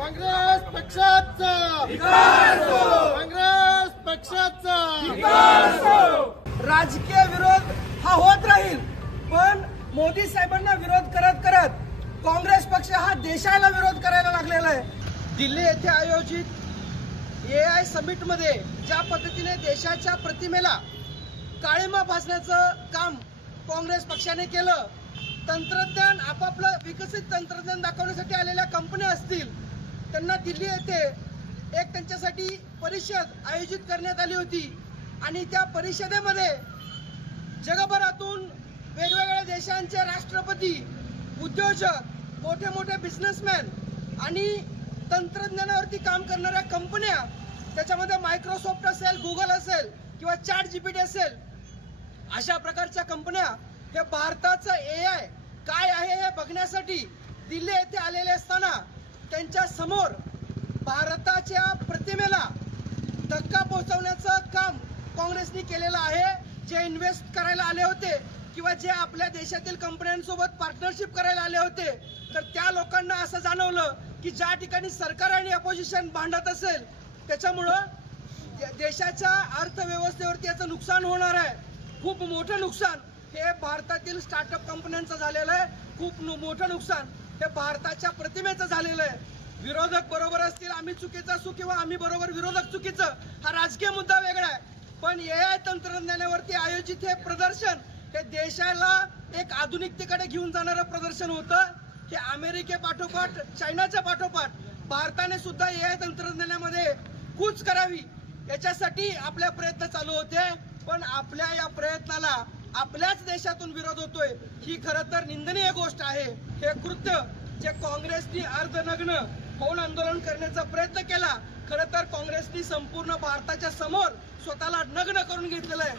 काँग्रेस पक्षाचा. काँग्रेस पक्षाचा. राजकीय विरोध हा होत राहील पण मोदी साहेबांना विरोध करत करत काँग्रेस पक्ष हा देशाला विरोध करायला लागलेला आहे. दिल्ली येथे आयोजित ए आय समिटमध्ये ज्या पद्धतीने देशाच्या प्रतिमेला काळीमा भासण्याचं काम काँग्रेस पक्षाने केलं तंत्रज्ञान आपापलं विकसित तंत्रज्ञान दाखवण्यासाठी आलेल्या कंपन्या असतील त्यांना दिल्ली येथे एक त्यांच्यासाठी परिषद आयोजित करण्यात आली होती. आणि त्या परिषदेमध्ये जगभरातून वेगवेगळ्या देशांचे राष्ट्रपती उद्योजक मोठे मोठे बिझनेसमॅन आणि तंत्रज्ञानावरती काम करणाऱ्या कंपन्या त्याच्यामध्ये मायक्रोसॉफ्ट असेल गुगल असेल किंवा चॅट जीपीटी असेल अशा प्रकारच्या कंपन्या हे भारताचं ए आय काय आहे हे बघण्यासाठी दिल्ली येथे आलेले असताना त्यांच्यासमोर भारताच्या प्रतिमेला धक्का पोहोचवण्याचं काम काँग्रेसनी केलेलं आहे. जे इन्व्हेस्ट करायला आले होते किंवा जे आपल्या देशातील कंपन्यांसोबत पार्टनरशिप करायला आले होते तर त्या लोकांना असं जाणवलं की ज्या ठिकाणी सरकार आणि अपोजिशन भांडत असेल त्याच्यामुळं देशाच्या अर्थव्यवस्थेवरती याचं नुकसान होणार आहे. खूप मोठं नुकसान. हे भारतातील स्टार्टअप कंपन्यांचं झालेलं आहे. खूप नु- मोठं नुकसान. हे भारताच्या प्रतिमेचं झालेलं आहे. विरोधक बरोबर असतील आम्ही चुकीचं असू किंवा आम्ही बरोबर विरोधक चुकीचं हा राजकीय मुद्दा वेगळा आहे. पण ए आय तंत्रज्ञानावरती आयोजित हे प्रदर्शन हे देशाला एक आधुनिकतेकडे घेऊन जाणारं प्रदर्शन होतं. हे अमेरिके पाठोपाठ चायनाच्या पाठोपाठ भारताने सुद्धा ए आय तंत्रज्ञानामध्ये कूच करावी. याच्यासाठी आपल्या प्रयत्न चालू होते. पण आपल्या या प्रयत्नाला आपल्याच देशातून विरोध होतोय ही खरं तर निंदनीय गोष्ट आहे. हे कृत्य जे काँग्रेसनी अर्धनग्न होऊन आंदोलन करण्याचा प्रयत्न केला खरं तर काँग्रेसनी संपूर्ण भारताच्या समोर स्वतःला नग्न करून घेतलेलं आहे.